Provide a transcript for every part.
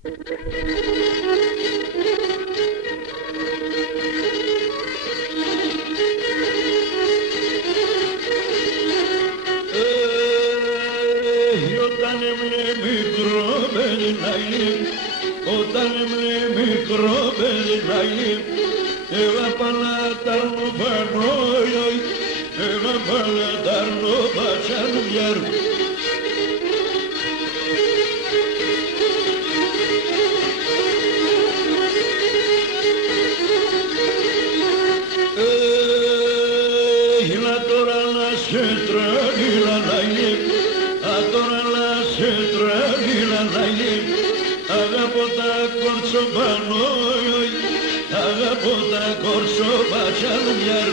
Όταν ήμουν μικρό παιδάκι, όταν ήμουν μικρό παιδάκι, έβαπαλα τα ρουφανόι, έβαπαλα τα ρουφατσανουδιάρ. Έγινα τώρα να σε τραβήλαναγε, τώρα να σε τραβήλαναγε, αγαπώ τα κορτσοπανόι, αγαπώ τα κορτσοπατσανουδιάρ.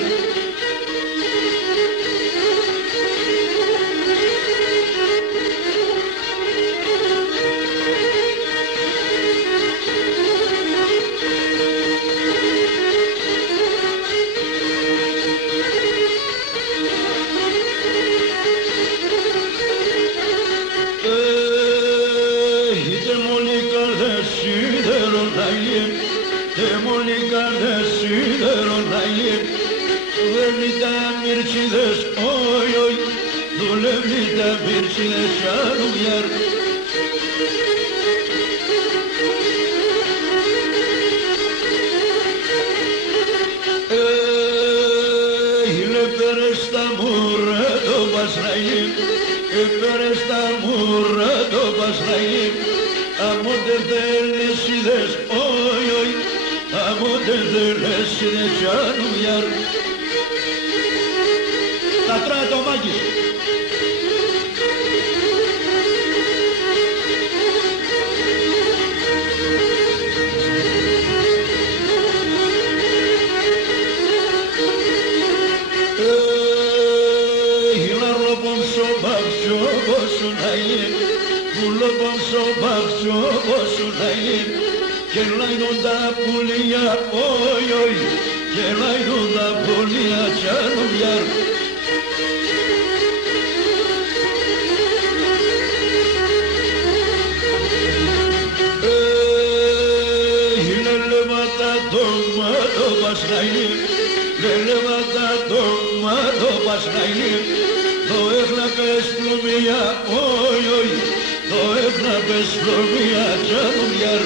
Τα τρώει το μάγκη. Και λαϊνούν τα πουλιά, όι, όι, και λαϊνούν τα πουλιά τσανουδιάρ. Λελεβάτα το μάτο πασναγί, λελεβάτα το μάτο πασναγί, το έχναπες πλωμιά, όι, όι, το έχναπες πλωμιά τσανουδιάρ.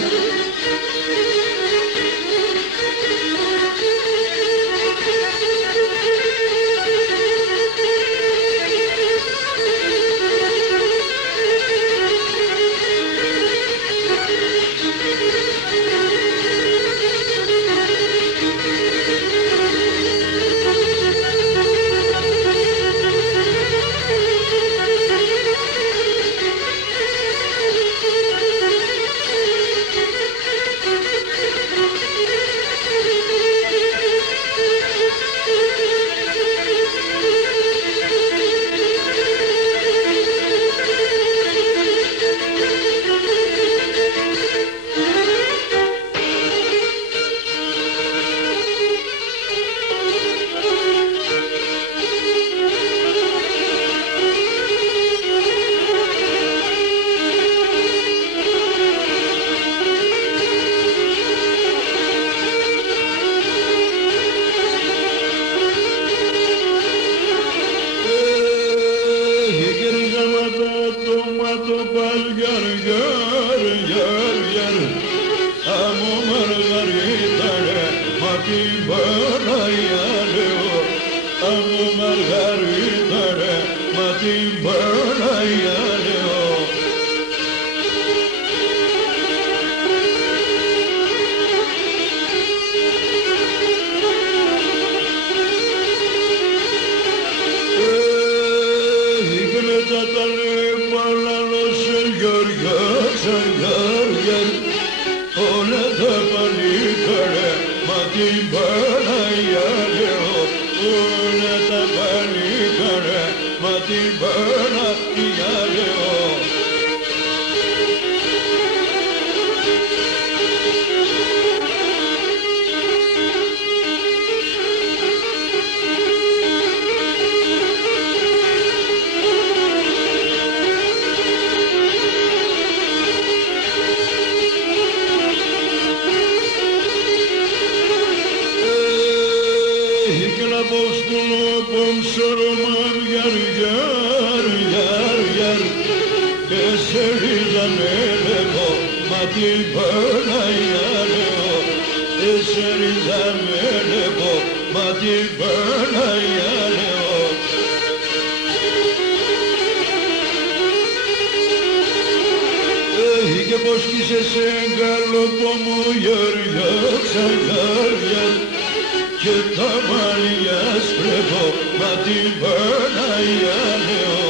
Apostolopom sormam yar yar yar yar Eserizamelepo mati bana yareo Eserizamelepo mati bana yareo Και πως είσαι σε γκαλόπο μου γιοριόξα γιάρ και τα μαλλιά σπρεβώ μα την Παναγιά λέω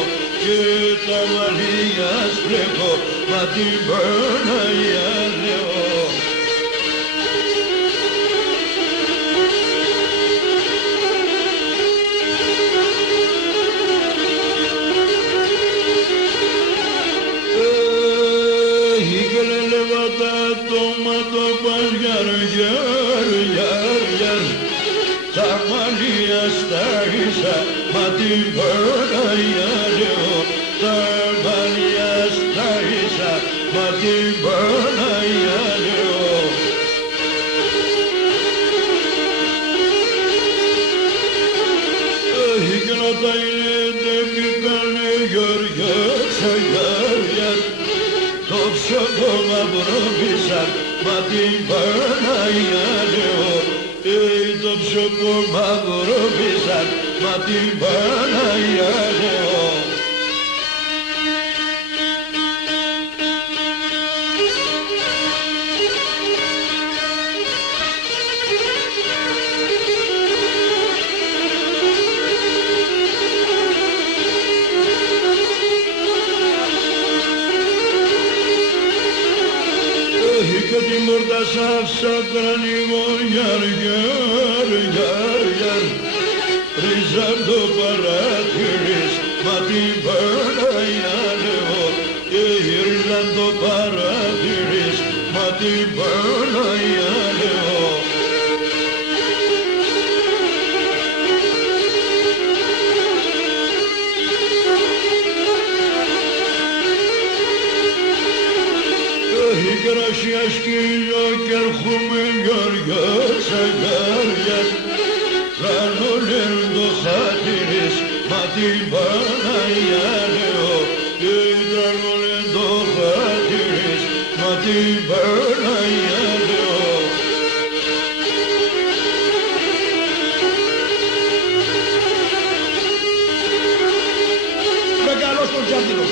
και τα μαλλιά σπρεβώ μα την Παναγιά λέω τα μαλλιά στάγισα, μα την Παναγιά λέω, τα μαλλιά στάγισα, μα την Παναγιά λέω. Και να τα είναι πήκανε γιοριόξα γιάρια, το ψωκό μαύρο πίσαν, μα την Παναγιά λέω. Το ψωκό μαύρο πίσαν, μα την Παναγιά λέω. Και την πόρτα σ' ανοίγω γιαρ γιαρ γιαρ γιαρ ρίζα το παρατηρείς μα την Παναγιά λέω και γύρλαν το παρατηρείς μα την Παναγιά λέω. Κρασιά σκύλιο κι έρχομαι γιοριόξα γιάρια τρανό λένε το χάτηρις μα την Παναγιά λέω και τρανό λένε το χάτηρις μα την Παναγιά λέω. Μεγαλός τον Τζάντιλο.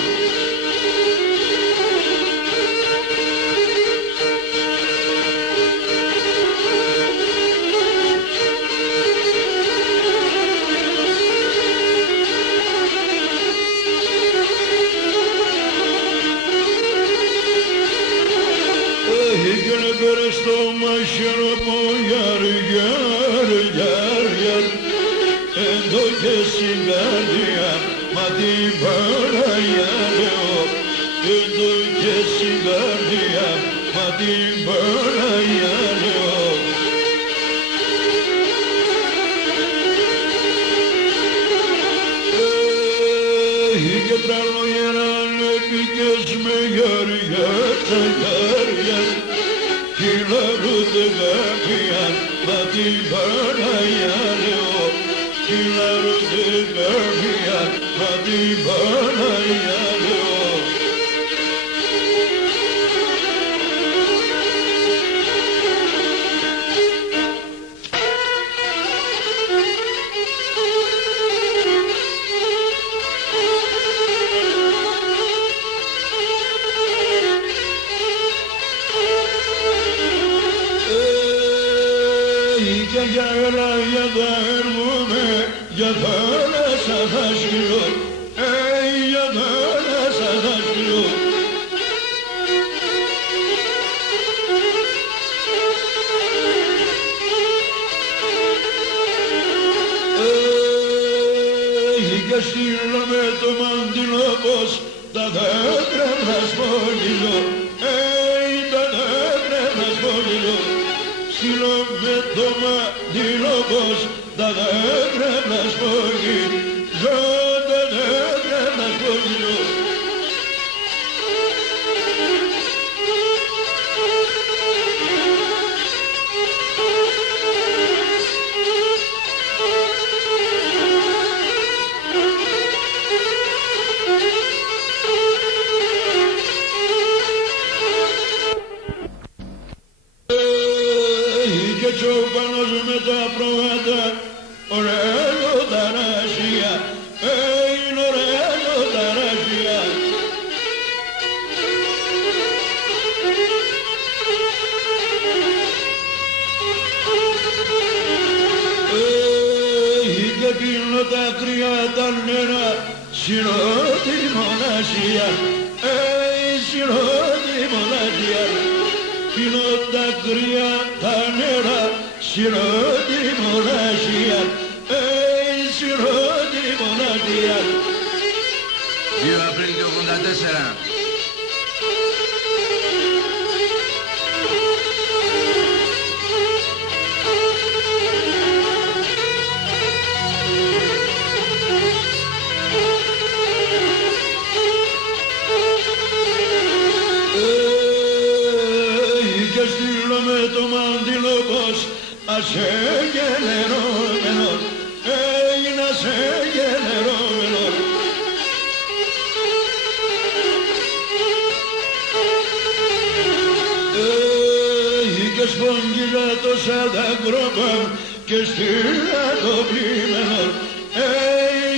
Στο μαχαίρο μου γιαρ γιαρ γιαρ γιαρ εδώ και στην καρδιά μα την Παναγιά λέω εδώ και στην καρδιά μα την Παναγιά λέω. Και τραγωγεράν επικές με γιαρ γιαρ γιαρ γιαρ Κυλαρούτε κάποιαν, μα την Παναγιά λέω. Κυλαρούτε κάποιαν, μα την Παναγιά λέω. Για τα έρχομαι, για τα μέσα θα σκυλώ, για τα μέσα θα σκυλώ. Και στείλω με το μαντήλο πως τα δέντρα να σπογγυλώ, τα δέντρα να σπογγυλώ. Στείλω με το μαντήλο πως τα δέντρα να σπογγυλώ, τα δέντρα να σπογγυλώ. πίνω τα κρύα τα νερά, σύρω τη μοναξιά, σύρω τη μοναξιά. Πίνω τα κρύα τα νερά, σύρω τη μοναξιά, σύρω τη μοναξιά. 2 Απρίλη του 84. Και στείλω με το μάντιλο πως ασέ γεννερώμενος, έγινα ασέ γεννερώμενος. Και σπόγγιζα το σαντακρόπα και στείλα το πλήμενος,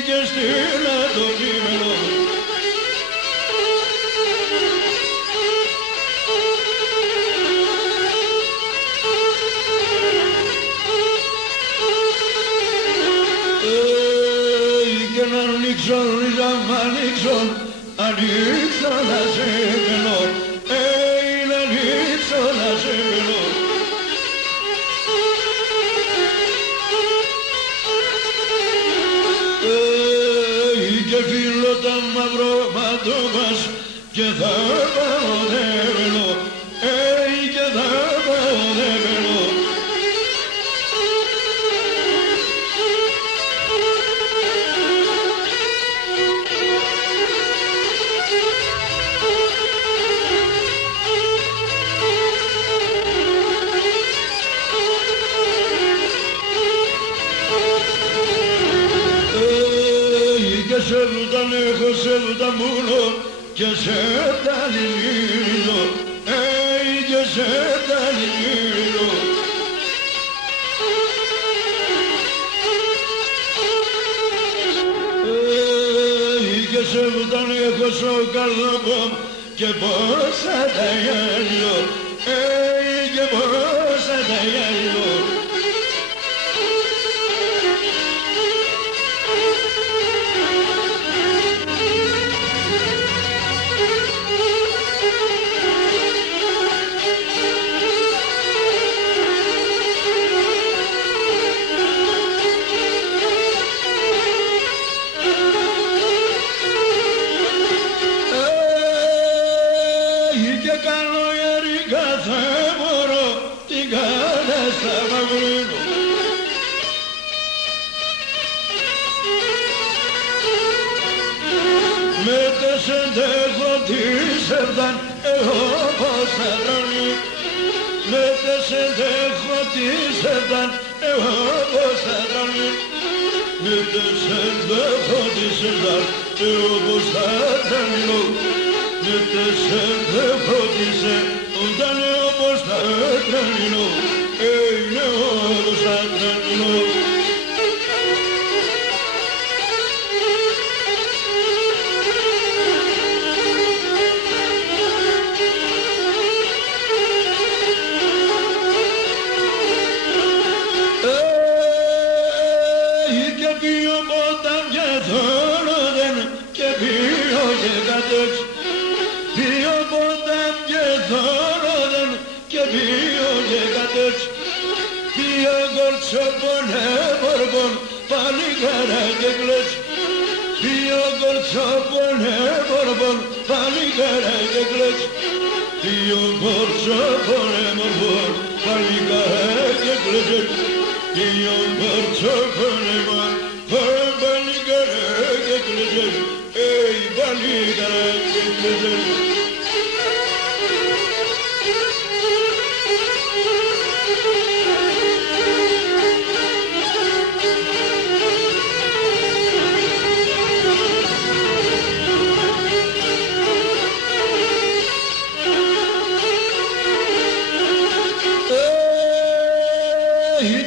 και στείλα το πλήμενος. Και να ανοίξω, να ανοίξω, ανοίξω να σε πενώ, να ανοίξω να σε πενώ. Και φίλω τα μαυρό ματώμας και θα πάω δέμενο, και θα πάω δέμενο. Σε βούταν έχω, σε βούταν μούνο και σε ταλιγύρω, και σε ταλιγύρω. Και σε βούταν έχω στο καλόπο και πόσα τα γυαλιώ, και πόσα τα γυαλιώ. Και καλογέρι κάθε μωρό την κάλεστα μαυρίνω. Με τεσεντέχω της έρταν εγώ πως θα τρώνει. Με τεσεντέχω της έρταν εγώ πως θα τρώνει. Με τεσεντέχω της έρταν εγώ πως θα τρώνει. Με τεσεντέχω της έρταν εγώ πως θα τρώνει. Είναι όπως θα τρώνει. Δύο ποτάμ και θόροδεν και δύο και κατέξ. Δύο κορτσόπων έμορφων παλικάρα και κλαις. Δύο κορτσόπων έμορφων παλικάρα και κλαις. Δύο κορτσόπων έμορφων παλικάρα και κλαις. Δύο κορτσόπων έμορφων παλικάρα και κλαις. Παλικάρα και κλαις.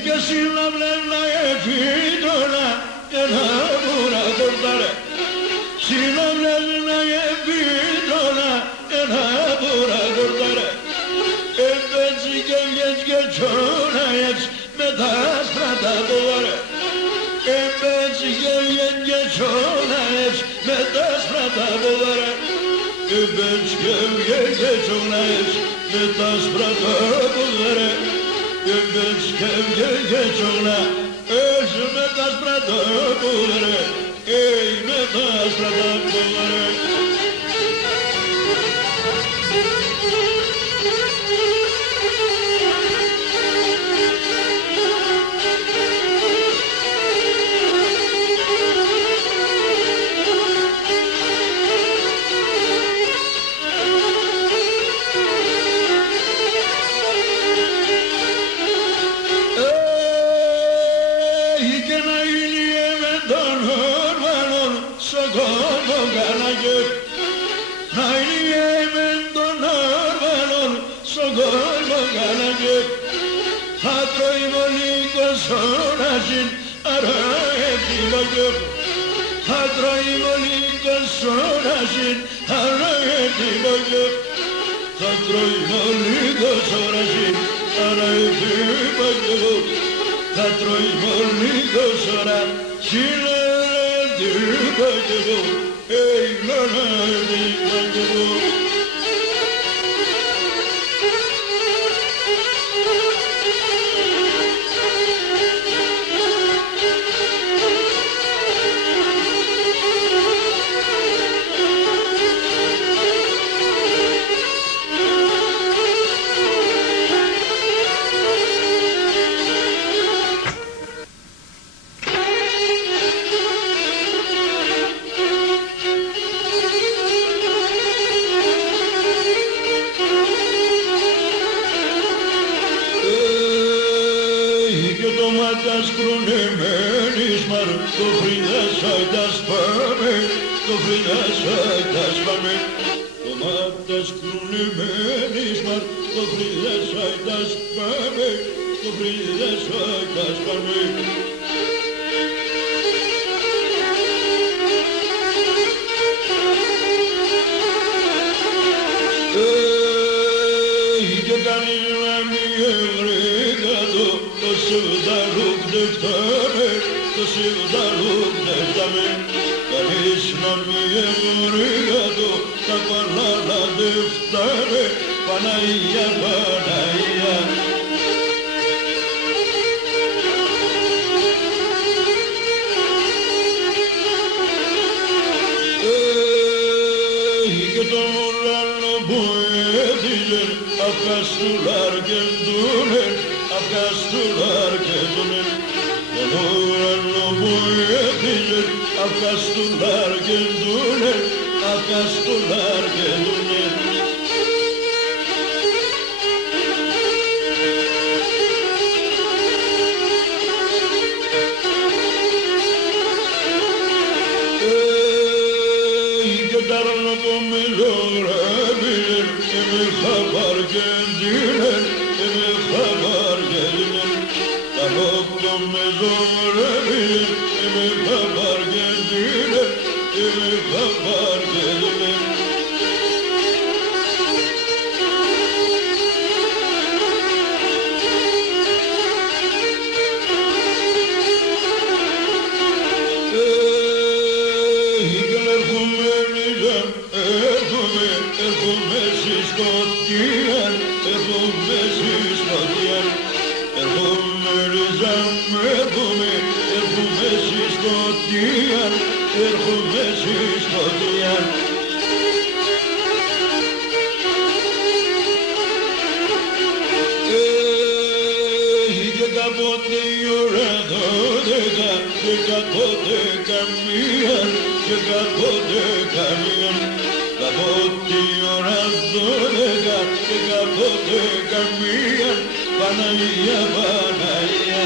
Και συναυλένα εφήτωνα και να βούρα κορτάρε. Συναυλένα εφήτωνα και να βούρα κορτάρε. Επέτσι και βγες και τσόναες με τα άστρα τα δωάρε. Επέτσι και geçonaç me tasprata bovara Übüç gevge geçonaç me tasprata bovara Übüç gevge geçonaç me tasprata bovara Ey me tasprata bovara Sonrasın arayetiyor, Hadroymolikon sonrasın arayetiyor, Hadroymolikon sonrasın arayetiyor, Hadroymolikon sonrasın arayetiyor, ey arayetiyor. Tomatas krunemenis mar, sofridas aitas pame, sofridas aitas pame. Tomatas krunemenis mar, sofridas aitas pame, sofridas aitas pame. Και κανείς να μην εγρήγατο, το σιουδαρούκ δεκτάμε, το σιουδαρούκ δεκτάμε. Κανείς να μην εγρήγατο, τα παλάτα δεκτάμε, Παναγία, Παναγία. Και το ουρανό που έδιζε, Afgastular gelduler, Afgastular gelduler. Onurallo bu edilir, Afgastular gelduler, Afgastular gelduler. Gitarla bu melodiler, kimi haber geldiler, kimi haber geldiler. Daloklu melodiler, kimi haber geldiler, kimi haber geldiler. Παναγία, Παναγία.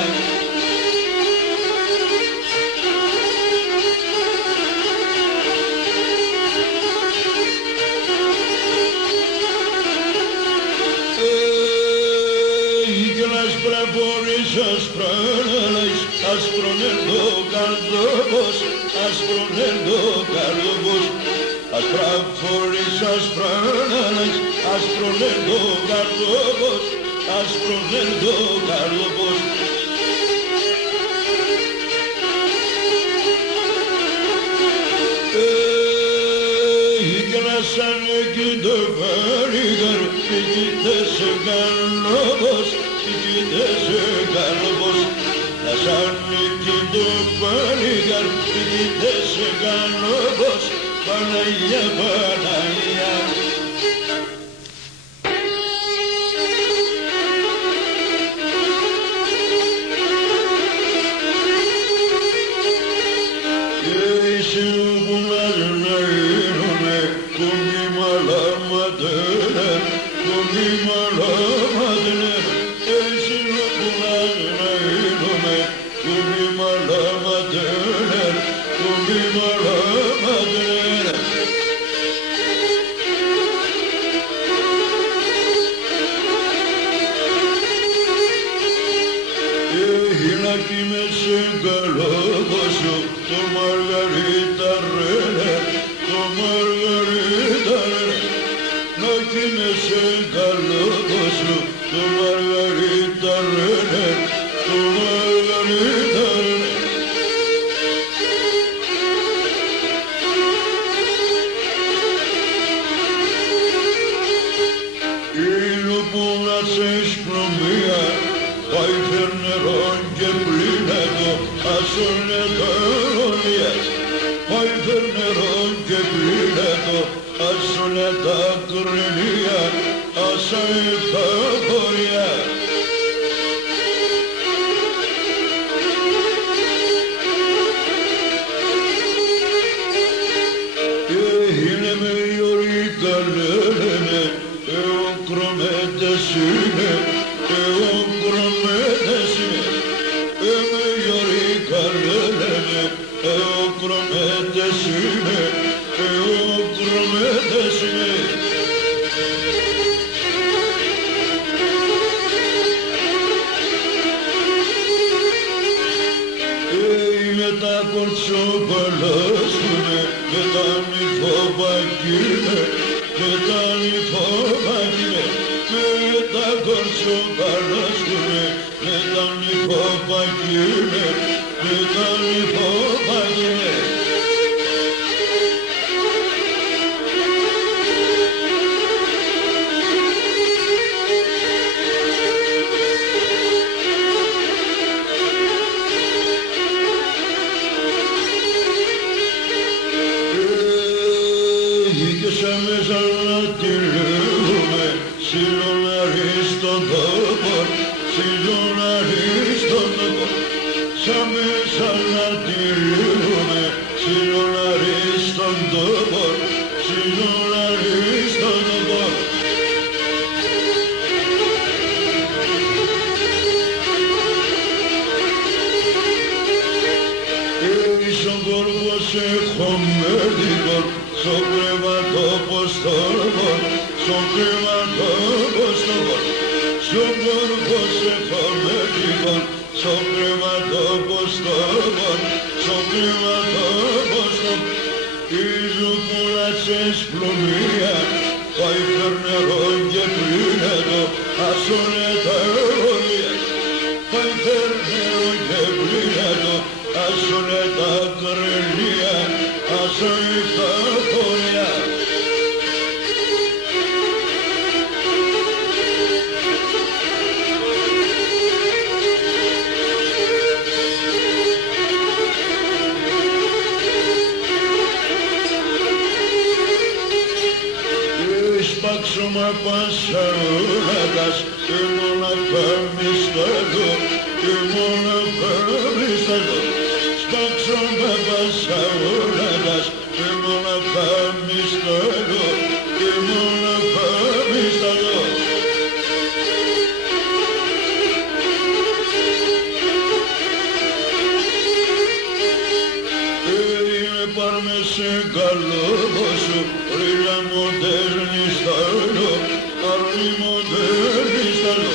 Ασπραφορείς ασπράναλες, ασπρονέρδο καρδόβος, ασπρονέρδο καρδόβος. σαν εκεί το βάριγαρ, πήγητες καλόπος, πήγητες καλόπος. Σαν εκεί το βάριγαρ, πήγητες καλόπος, Παναγία, Παναγία. Modernista, armi modernista,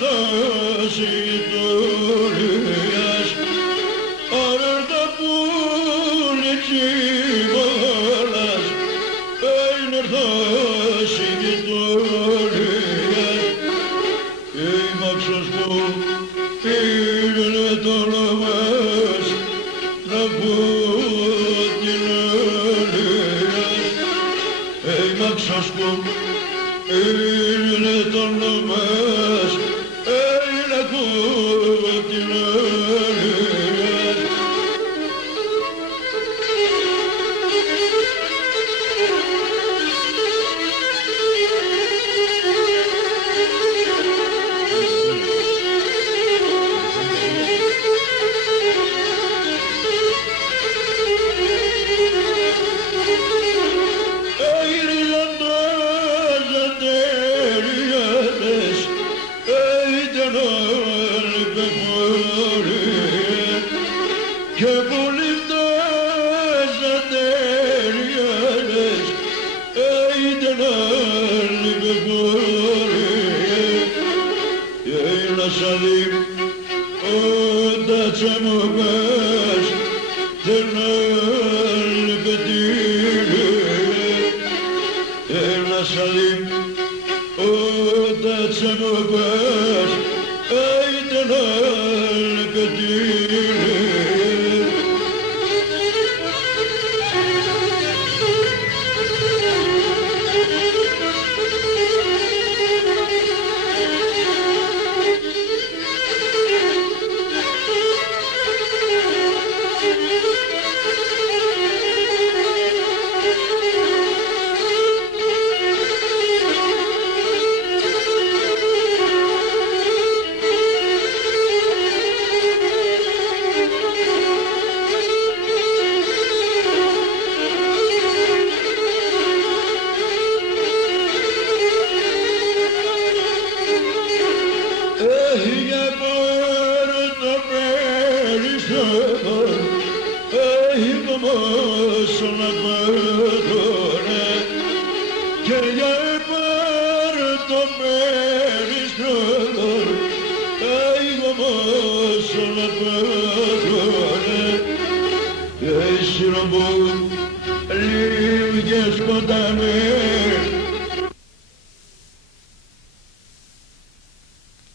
νερθός γειτονίας αρέρτα πουλί τσιμόλας νερθός γειτονίας η μάξος μου είναι το λαμάς να πω την αλήθεια η μάξος μου είναι το λαμάς να πω την αλήθεια. Και πολύ φτάσατε ριάλες, ήταν άλλη με πορεία. Και ένα σαδί, όταν τσάμω πας, δεν άλλη πετύχε. Ένα σαδί, όταν τσάμω πας, ήταν άλλη πετύχε. Για πάρε το περισσότερο, έχω μόσο να πέτωρε. Και για πάρε το περισσότερο, έχω μόσο να πέτωρε. Και εσύ ρομπού, λίγες κοντά με